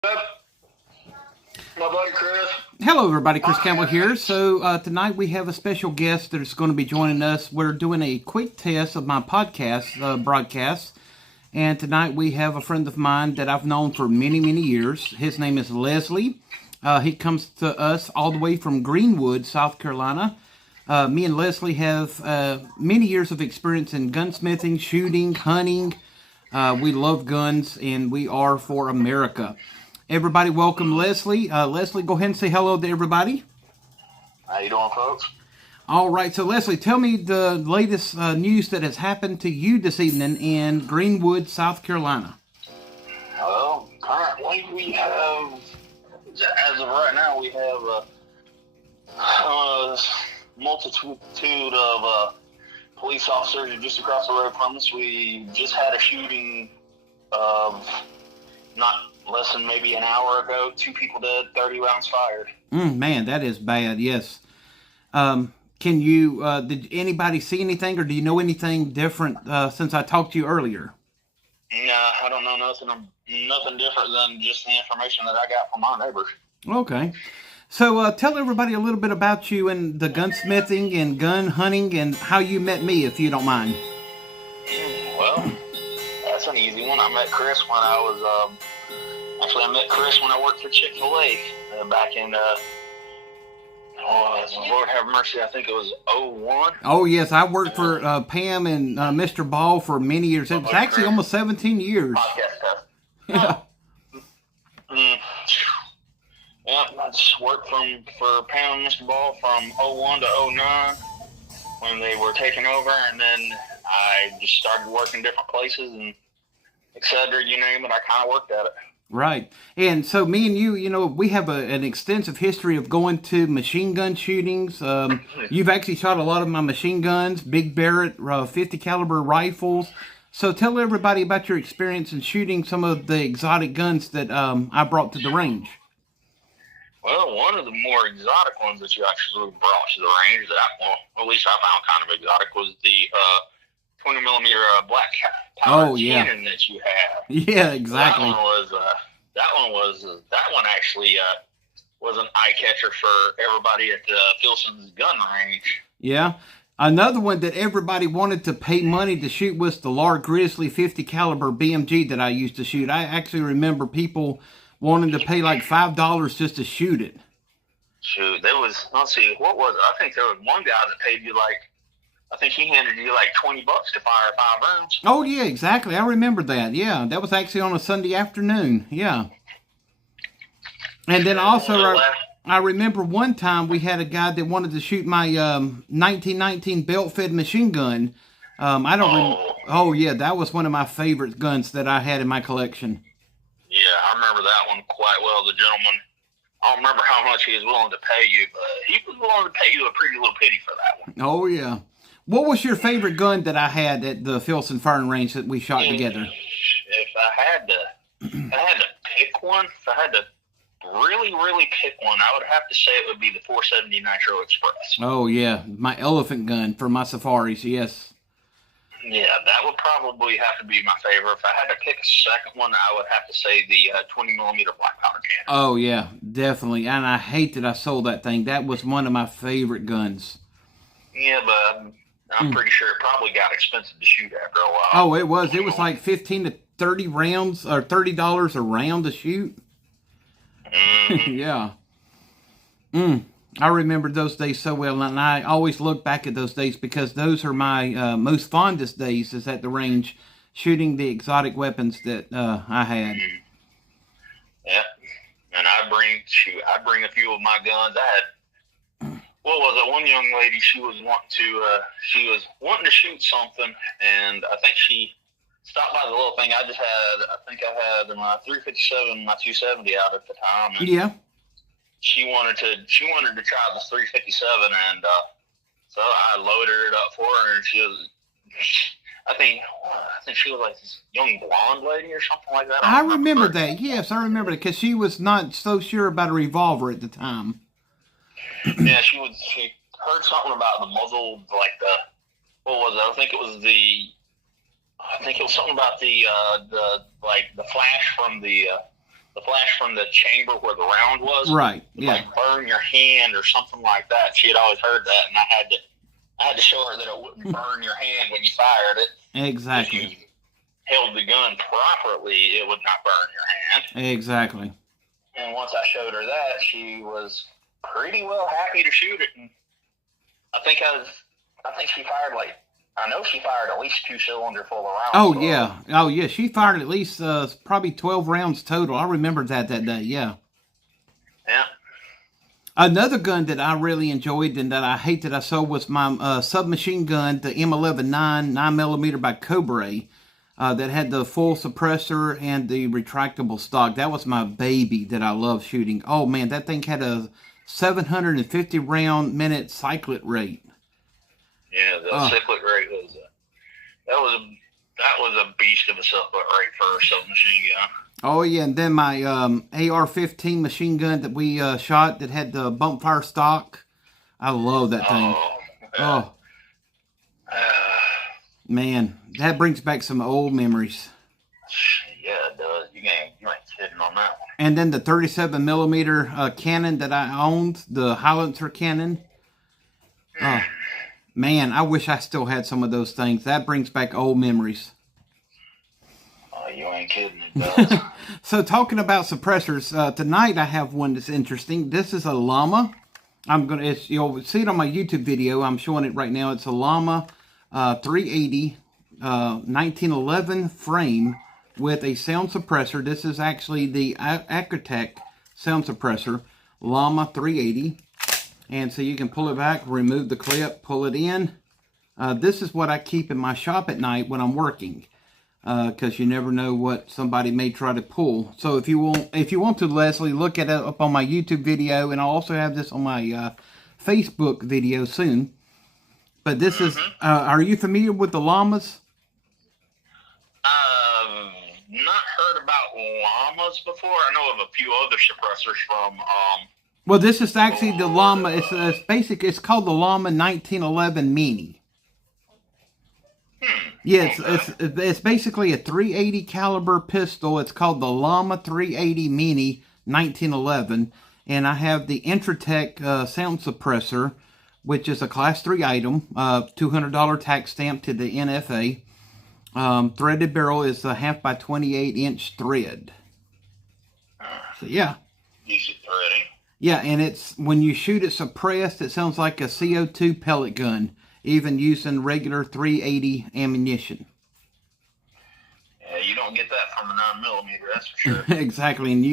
My buddy Chris. Hello, everybody. Chris Campbell here. So tonight we have a special guest that is going to be joining us. We're doing a quick test of my podcast broadcast, and tonight we have a friend of mine that I've known for many, many years. His name is Leslie. He comes to us all the way from Greenwood, South Carolina. Me and Leslie have many years of experience in gunsmithing, shooting, hunting. We love guns, and we are for America. Everybody, welcome Leslie. Leslie, go ahead and say hello to everybody. How you doing, folks? All right, so Leslie, tell me the latest news that has happened to you this evening in Greenwood, South Carolina. Well, currently we have, as of right now, we have a multitude of police officers just across the road from us. We just had a shooting of not less than maybe an hour ago. 2 people dead, 30 rounds fired. Man, that is bad, yes. Can you, did anybody see anything, or do you know anything different since I talked to you earlier? No, I don't know nothing different than just the information that I got from my neighbors. Okay. So tell everybody a little bit about you and the gunsmithing and gun hunting and how you met me, if you don't mind. Well, that's an easy one. I met Chris when I was... Actually, I met Chris when I worked for Chick-fil-A back in, Lord have mercy, I think it was 2001. Oh, yes, I worked for Pam and Mr. Ball for many years. It was actually almost 17 years. Podcast stuff. Yeah. Yeah, I just worked for Pam and Mr. Ball from 2001 to 2009 when they were taking over, and then I just started working different places and et cetera, you name it, I kind of worked at it. Right. And so me and you, we have an extensive history of going to machine gun shootings. You've actually shot a lot of my machine guns, Big Barrett, 50 caliber rifles. So tell everybody about your experience in shooting some of the exotic guns that I brought to the range. Well, one of the more exotic ones that you actually brought to the range at least I found kind of exotic was the 20 millimeter black powder cannon that you have. Yeah, exactly. That one actually was an eye catcher for everybody at Filson's gun range. Yeah. Another one that everybody wanted to pay money to shoot was the Lar Grizzly 50 caliber BMG that I used to shoot. I actually remember people wanting to pay like $5 just to shoot it. Shoot, let's see, what was it? I think there was one guy that paid you I think he handed you like $20 to fire 5 rounds. Oh, yeah, exactly. I remember that. Yeah, that was actually on a Sunday afternoon. Yeah. And then also, I remember one time we had a guy that wanted to shoot my 1919 belt-fed machine gun. Oh, yeah, that was one of my favorite guns that I had in my collection. Yeah, I remember that one quite well. The gentleman, I don't remember how much he was willing to pay you, but he was willing to pay you a pretty little penny for that one. Oh, yeah. What was your favorite gun that I had at the Filson firing range that we shot together? If I had to pick one, if I had to really, really pick one, I would have to say it would be the 470 Nitro Express. Oh, yeah. My elephant gun for my safaris, yes. Yeah, that would probably have to be my favorite. If I had to pick a second one, I would have to say the 20 millimeter black powder cannon. Oh, yeah, definitely. And I hate that I sold that thing. That was one of my favorite guns. Yeah, but I'm pretty sure it probably got expensive to shoot after a while. Oh, it was. It was like 15 to 30 rounds, or $30 a round to shoot. Yeah. I remember those days so well, and I always look back at those days because those are my most fondest days, is at the range shooting the exotic weapons that I had. Yeah, and I bring a few of my guns. I had, what was it? One young lady, she was wanting to shoot something, and I think she stopped by the little thing. I think I had my 357, my 270 out at the time. And yeah. She wanted to try the 357, and so I loaded it up for her, and she was, I think she was like this young blonde lady or something like that. I remember that. Yes, I remember that, because she was not so sure about a revolver at the time. Yeah, she heard something about the muzzle, like what was it? I think it was something about the flash from the the flash from the chamber where the round was. Right. Yeah. Like burn your hand or something like that. She had always heard that, and I had to show her that it wouldn't burn your hand when you fired it. Exactly. If you held the gun properly, it would not burn your hand. Exactly. And once I showed her that, she was pretty well happy to shoot it. And I think she fired I know she fired at least 2 cylinder full of rounds. Oh yeah. She fired at least probably 12 rounds total. I remember that day. Yeah. Yeah. Another gun that I really enjoyed and that I hate that I sold was my submachine gun, the M11 9mm by Cobra, that had the full suppressor and the retractable stock. That was my baby that I love shooting. Oh man, that thing had a 750 round minute cyclet rate. Yeah, the cyclet rate was that was a beast of a cyclet rate for a submachine gun. Oh yeah, and then my AR-15 machine gun that we shot that had the bump fire stock. I love that thing. Oh, man, that brings back some old memories. Yeah, it does. You ain't kidding on that one. And then the 37mm cannon that I owned, the Howitzer cannon. Oh, man, I wish I still had some of those things. That brings back old memories. Oh, you ain't kidding. It does. So talking about suppressors, tonight I have one that's interesting. This is a Llama. You'll see it on my YouTube video. I'm showing it right now. It's a Llama 380 1911 frame with a sound suppressor. This is actually the Acratech sound suppressor, Llama 380. And so you can pull it back, remove the clip, pull it in. This is what I keep in my shop at night when I'm working, because you never know what somebody may try to pull. So if you want to, Leslie, look it up on my YouTube video, and I'll also have this on my Facebook video soon. But this is, are you familiar with the Llamas? Not heard about Llamas before. I know of a few other suppressors from Well, this is actually the Llama. It's basic. It's called the Llama 1911 Mini. Yeah, it's basically a 380 caliber pistol. It's called the Llama 380 Mini 1911, and I have the Intratec sound suppressor, which is a Class 3 item, $200 tax stamp to the NFA. Threaded barrel is a 1/2 by 28 inch thread. So yeah. Decent threading. Yeah, and it's when you shoot it suppressed, it sounds like a CO2 pellet gun, even using regular 380 ammunition. Yeah, you don't get that from a 9mm, that's for sure. Exactly, and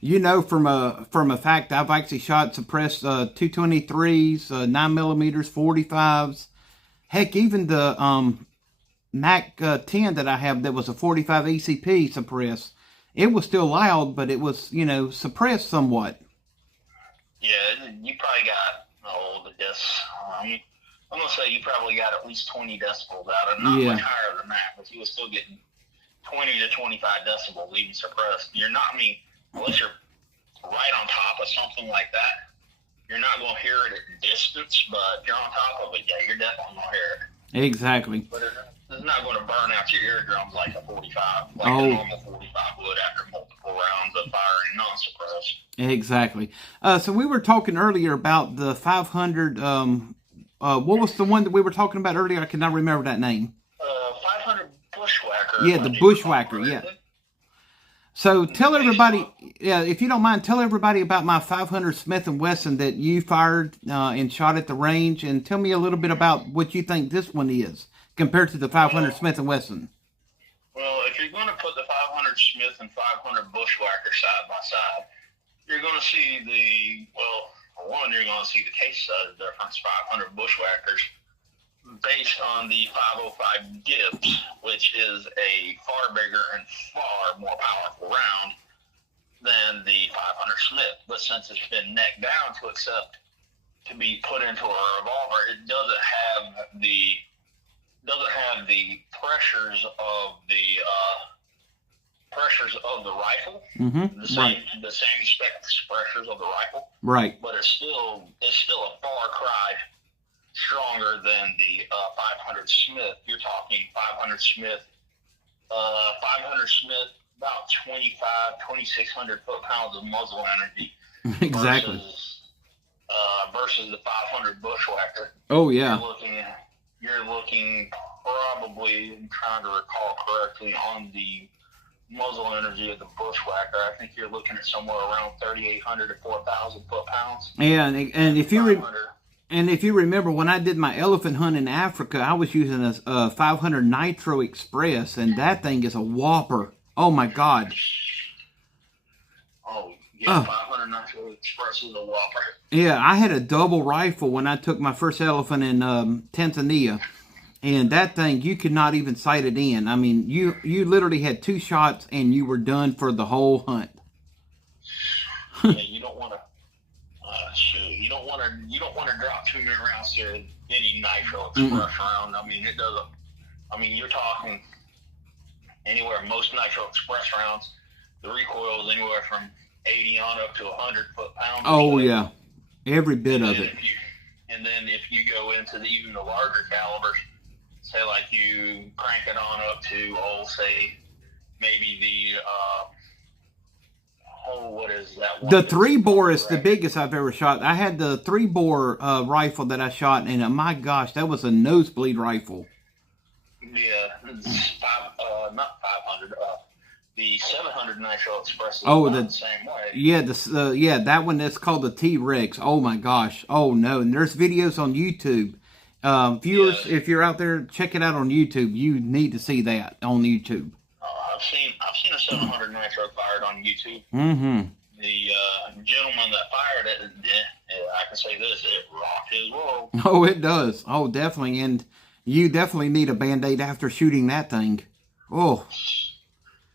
you know from a fact, I've actually shot suppressed 223s, 9mm, 45s, heck, even the Mac 10 that I have that was a 45 ECP suppressed. It was still loud, but it was, suppressed somewhat. Yeah, you probably got, the decibels. I'm going to say you probably got at least 20 decibels out of it. Not much higher than that, but you were still getting 20 to 25 decibels even suppressed. You're not, unless you're right on top of something like that, you're not going to hear it at distance, but if you're on top of it, yeah, you're definitely going to hear it. Exactly. But it's not going to burn out your eardrums like a 45, like a normal 45 would after multiple rounds of firing non-suppressed. Exactly. So we were talking earlier about the 500, what was the one that we were talking about earlier? I cannot remember that name. 500 Bushwhacker. Yeah, the Bushwhacker, yeah. So tell everybody, if you don't mind, tell everybody about my 500 Smith & Wesson that you fired and shot at the range, and tell me a little bit about what you think this one is compared to the 500 Smith & Wesson. Well, if you're going to put the 500 Smith and 500 Bushwhacker side by side, you're going to see for one, you're going to see the case size difference. 500 Bushwhackers based on the 505 Gibbs, which is a far bigger and far more powerful round than the 500 Smith. But since it's been necked down to be put into a revolver, it doesn't have the pressures of the rifle. Mm-hmm. The same spec pressures of the rifle. Right. But it's still a far cry stronger than the 500 Smith. You're talking 500 Smith. 500 Smith about 2,600 foot-pounds of muzzle energy. Exactly. Versus the 500 bushwhacker. Oh yeah. You're looking probably, I'm trying to recall correctly, on the muzzle energy of the bushwhacker. I think you're looking at somewhere around 3,800 to 4,000 foot-pounds. Yeah, and if you remember when I did my elephant hunt in Africa, I was using a 500 Nitro Express, and that thing is a whopper. Oh my God. Oh yeah, 500 Nitro Express is a whopper. Yeah, I had a double rifle when I took my first elephant in Tanzania, and that thing, you could not even sight it in. I mean, you literally had 2 shots and you were done for the whole hunt. Yeah, you don't want to. You don't want to drop too many rounds to any Nitro Express round. I mean, it doesn't. I mean, you're talking anywhere. Most Nitro Express rounds, the recoil is anywhere from 80 on up to 100 foot-pounds. Oh yeah, every bit of it. And then if you go into even the larger calibers, say like you crank it on up to, say maybe the what is that one? The 3-bore is the biggest I've ever shot. I had the 3-bore rifle that I shot, and my gosh, that was a nosebleed rifle. Yeah, not 500. The 700 Nitro Express is the same way. Yeah, that one that's called the T-Rex. Oh my gosh. Oh no, and there's videos on YouTube. Viewers, if you're out there, check it out on YouTube. You need to see that on YouTube. I've seen a 700 Nitro fired on YouTube. Mm-hmm. The gentleman that fired it, I can say this, it rocked his world. Oh, it does. Oh, definitely. And you definitely need a Band-Aid after shooting that thing. Oh.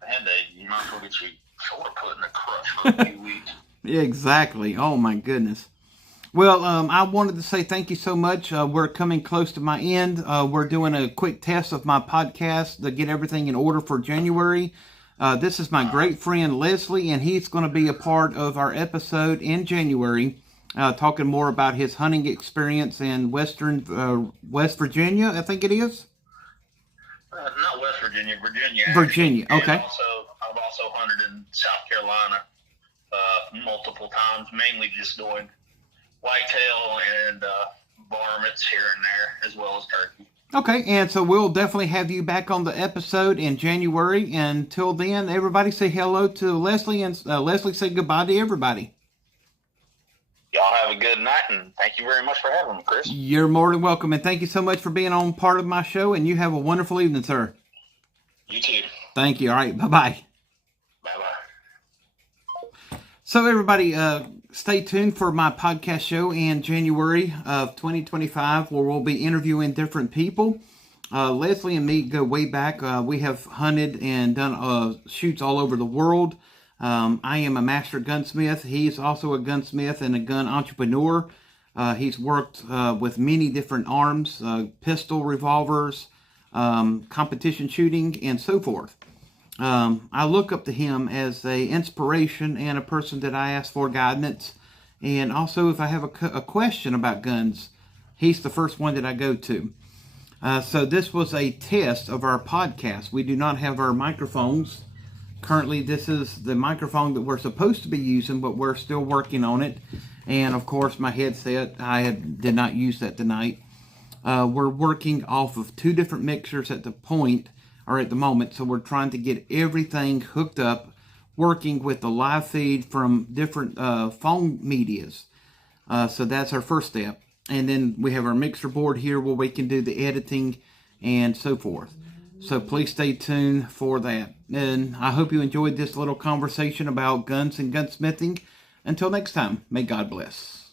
Band-Aid, you might as well get you sore put in a crush for a few weeks. Yeah, exactly. Oh, my goodness. Well, I wanted to say thank you so much. We're coming close to my end. We're doing a quick test of my podcast to get everything in order for January. This is my great friend Leslie, and he's going to be a part of our episode in January, talking more about his hunting experience in West Virginia, I think it is. Not West Virginia, Virginia. Virginia, okay. I've also hunted in South Carolina multiple times, mainly just doing whitetail and varmints here and there, as well as turkey. Okay, and so we'll definitely have you back on the episode in January. Until then, everybody say hello to Leslie, and Leslie say goodbye to everybody. Y'all have a good night, and thank you very much for having me, Chris. You're more than welcome, and thank you so much for being on part of my show, and you have a wonderful evening, sir. You too. Thank you. All right, bye-bye. Bye-bye. So everybody, stay tuned for my podcast show in January of 2025, where we'll be interviewing different people. Leslie and me go way back. We have hunted and done shoots all over the world. I am a master gunsmith. He's also a gunsmith and a gun entrepreneur. He's worked with many different arms, pistol, revolvers, competition shooting, and so forth. I look up to him as an inspiration and a person that I ask for guidance. And also, if I have a question about guns, he's the first one that I go to. So this was a test of our podcast. We do not have our microphones. Currently, this is the microphone that we're supposed to be using, but we're still working on it. And, of course, my headset, did not use that tonight. We're working off of 2 different mixers at the moment, so we're trying to get everything hooked up, working with the live feed from different phone medias. So that's our first step. And then we have our mixer board here where we can do the editing and so forth. So please stay tuned for that. And I hope you enjoyed this little conversation about guns and gunsmithing. Until next time, may God bless.